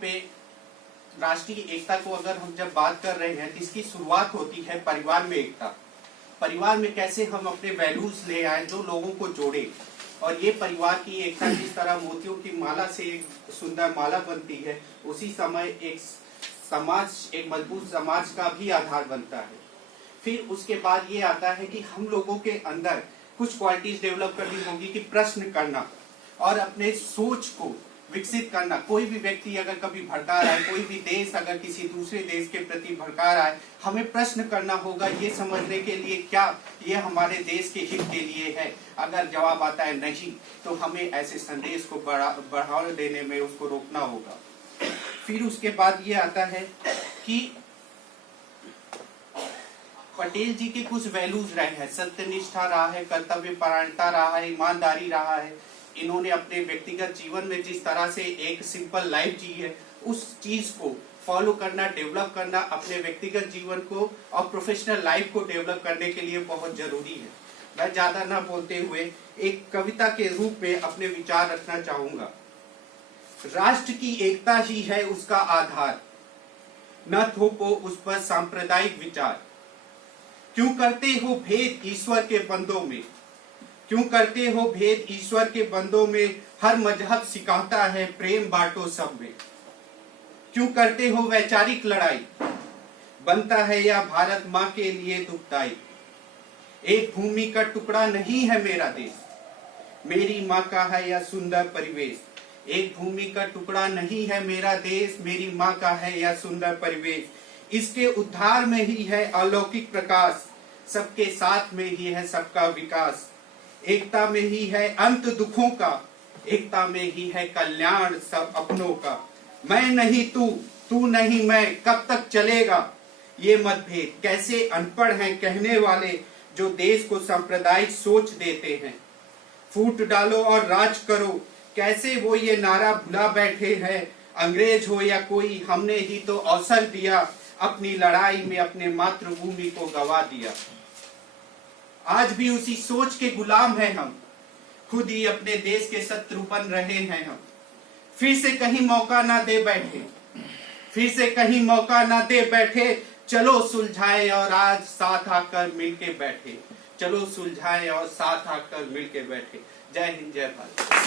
पे राष्ट्रीय एकता को अगर हम जब बात कर रहे हैं तो इसकी शुरुआत होती है परिवार में एकता। परिवार में कैसे हम अपने वैल्यूज ले आए जो लोगों को जोड़े, और ये परिवार की एकता जिस तरह मोतियों की माला से एक सुंदर माला बनती है, उसी समय एक समाज, एक मजबूत समाज का भी आधार बनता है। फिर उसके बाद ये आता है कि हम लोगों के अंदर कुछ क्वालिटीज डेवलप करनी होगी कि प्रश्न करना और अपने सोच को विकसित करना। कोई भी व्यक्ति अगर कभी भड़का रहा है, कोई भी देश अगर किसी दूसरे देश के प्रति भड़का रहा है, हमें प्रश्न करना होगा ये समझने के लिए क्या ये हमारे देश के हित के लिए है। अगर जवाब आता है नहीं, तो हमें ऐसे संदेश को बढ़ावा देने में उसको रोकना होगा। फिर उसके बाद ये आता है कि पटेल जी के कुछ वैल्यूज रहे हैं, सत्यनिष्ठा रहा है, कर्तव्य परायणता रहा है, ईमानदारी रहा है। इन्होंने अपने व्यक्तिगत जीवन में जिस तरह से एक सिंपल लाइफ जी है, उस चीज को फॉलो करना, डेवलप करना अपने व्यक्तिगत जीवन को और प्रोफेशनल लाइफ को डेवलप करने के लिए बहुत जरूरी है। मैं ज्यादा ना बोलते हुए एक कविता के रूप में अपने विचार रखना चाहूंगा। राष्ट्र की एकता ही है उसका आधार, न थोपो उस पर सांप्रदायिक विचार। क्यों करते हो भेद ईश्वर के बंदों में, क्यों करते हो भेद ईश्वर के बंदों में। हर मजहब सिखाता है प्रेम बांटो सब में। क्यों करते हो वैचारिक लड़ाई, बनता है या भारत माँ के लिए दुखदाई। एक भूमि का टुकड़ा नहीं है मेरा देश, मेरी माँ का है यह सुंदर परिवेश। एक भूमि का टुकड़ा नहीं है मेरा देश, मेरी माँ का है यह सुंदर परिवेश। इसके उद्धार में ही है अलौकिक प्रकाश, सबके साथ में ही है सबका विकास। एकता में ही है अंत दुखों का, एकता में ही है कल्याण सब अपनों का। मैं नहीं तू, तू नहीं मैं, कब तक चलेगा ये मतभेद। कैसे अनपढ़ हैं कहने वाले जो देश को सांप्रदायिक सोच देते हैं। फूट डालो और राज करो, कैसे वो ये नारा भुला बैठे हैं। अंग्रेज हो या कोई, हमने ही तो अवसर दिया, अपनी लड़ाई में अपने मातृभूमि को गवा दिया। आज भी उसी सोच के गुलाम हैं हम, खुद ही अपने देश के शत्रु बन रहे हैं हम। फिर से कहीं मौका ना दे बैठे, फिर से कहीं मौका ना दे बैठे। चलो सुलझाए और आज साथ आकर मिलके बैठे, चलो सुलझाए और साथ आकर मिलके बैठे। जय हिंद, जय भारत।